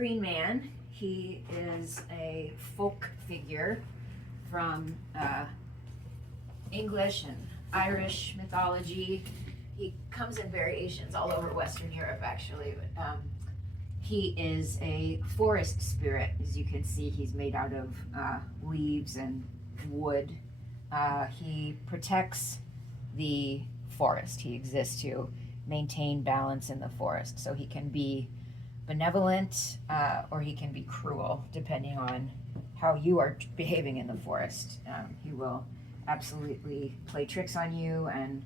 Greenman. He is a folk figure from English and Irish mythology. He comes in variations all over Western Europe, actually. He is a forest spirit. As you can see, he's made out of leaves and wood. He protects the forest. He exists to maintain balance in the forest. So he can be benevolent or he can be cruel, depending on how you are behaving in the forest. He will absolutely play tricks on you and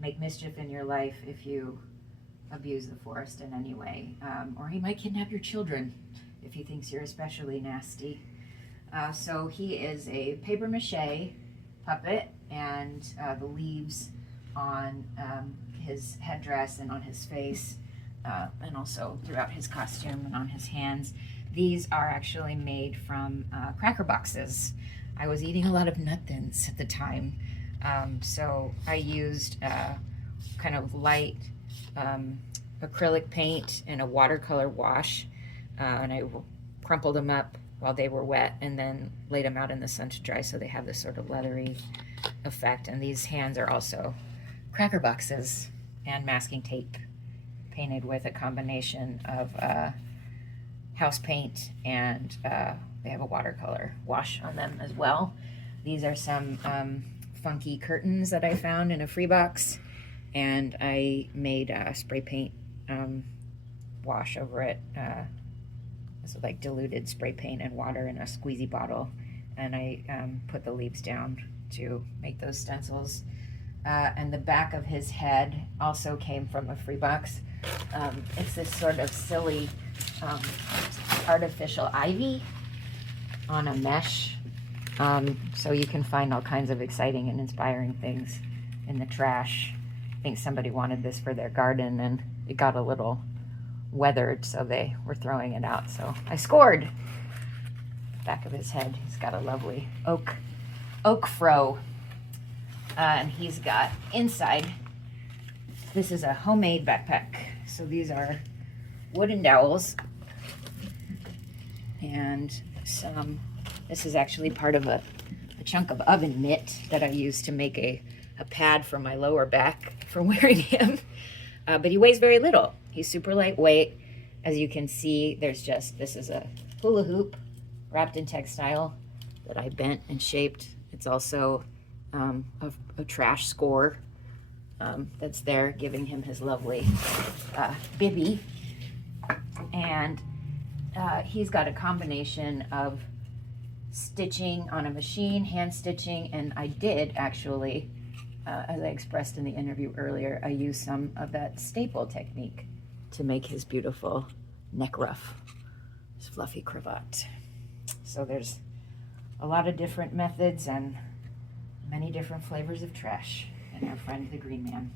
make mischief in your life if you abuse the forest in any way. Or he might kidnap your children if he thinks you're especially nasty. So he is a papier-mâché puppet, and the leaves on his headdress and on his face, and also throughout his costume and on his hands. These are actually made from cracker boxes. I was eating a lot of nut thins at the time, so I used kind of light acrylic paint and a watercolor wash, and I crumpled them up while they were wet and then laid them out in the sun to dry, so they have this sort of leathery effect. And these hands are also cracker boxes and masking tape painted with a combination of house paint, and they have a watercolor wash on them as well. These are some funky curtains that I found in a free box, and I made a spray paint wash over it. This is like diluted spray paint and water in a squeezy bottle, and I put the leaves down to make those stencils. And the back of his head also came from a free box. It's this sort of silly artificial ivy on a mesh. So you can find all kinds of exciting and inspiring things in the trash. I think somebody wanted this for their garden and it got a little weathered, so they were throwing it out. So I scored. Back of his head, he's got a lovely oak fro. And he's got inside, this is a homemade backpack. So these are wooden dowels, and this is actually part of a chunk of oven mitt that I used to make a pad for my lower back for wearing him. But he weighs very little. He's super lightweight. As you can see, this is a hula hoop wrapped in textile that I bent and shaped. It's also a trash score that's there, giving him his lovely bibby. And he's got a combination of stitching on a machine, hand stitching, and I did actually, as I expressed in the interview earlier, I used some of that staple technique to make his beautiful neck ruff, his fluffy cravat. So there's a lot of different methods and many different flavors of trash in our friend the Greenman.